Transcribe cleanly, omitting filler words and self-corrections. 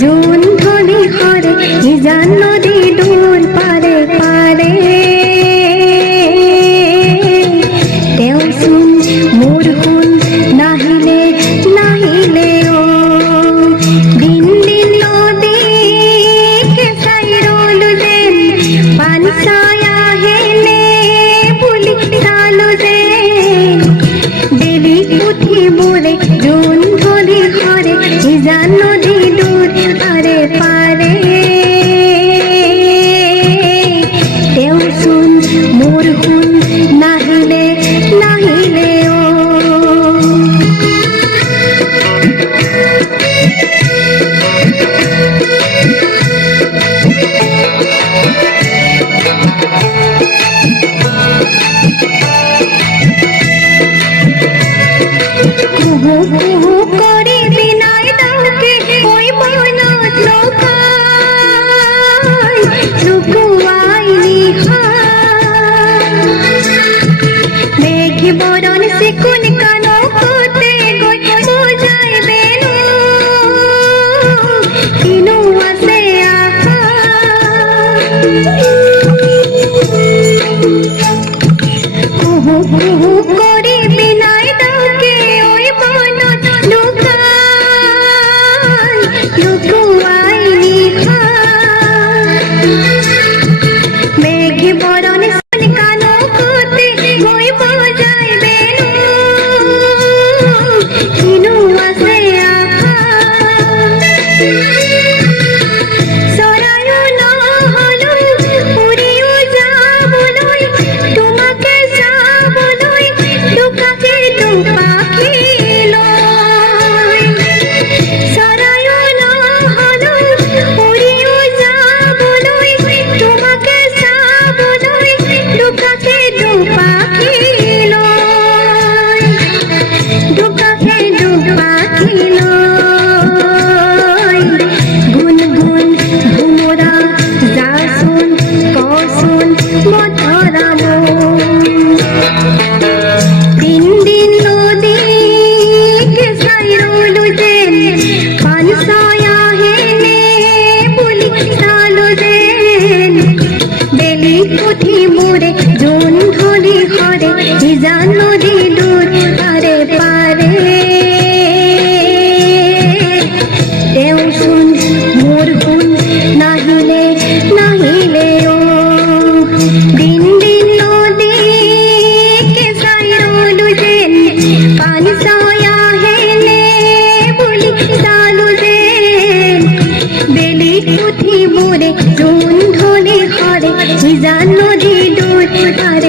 জুন ধরে হরে নিজান নদী দূর পারে পারে দেও শুন মোর হুন নাহিলে নাহিলে ও দিন দিন নদী কে সাইরোল দেন পানসায়া হেলে ভুলি সালো দেন দেবী পুথি মোরে জুন ধরে হরে নিজান নদী দূর পারে পারে দেও শুন মোর হুন নাহিলে নাহিলে ও কুহু কুহু করে বিনায় দাওকে ওই মনত লোকায় লুকুয়াইনি মেঘ বরণ সে কোন কানো হতে গই বোঝাই বেনু কিনু আসে আহা কুহু কুহু করে বিনায় দাওকে ওই মনত লোকায় লুকুয়াইনি মেঘ বরণ শুন কানো হতে গই বোঝাই বেনু কিনু আসে আহা সরায়ও না হলো উড়িও যাবলই তোমাকে যাবলই লুকাতে তো পাখি লয় সরায়ও না হলো উড়িও যাবলই তোমাকে যাবলই লুকাতে তো পাখি লয় লুকাতে তো পাখি লয় গুন গুন ঘুমরা যাসুন কসুন মথরা দিন দিন নদী কে সাইরোল দেন পানসায়া হেলে পুলি সালো দেন বেলি পুথি মোরে জুন ধরে হরে নিজান নদী দূর পারে পারে দেও শুন মোর হুন নাহিলে নাহিলে ও দিন দিন নদী কে সাইরোল দেন পানসায়া হেলে বলি সালো দেন বেলি পুথি মোরে জুন ধরে হরে নিজান নদী দূর পারে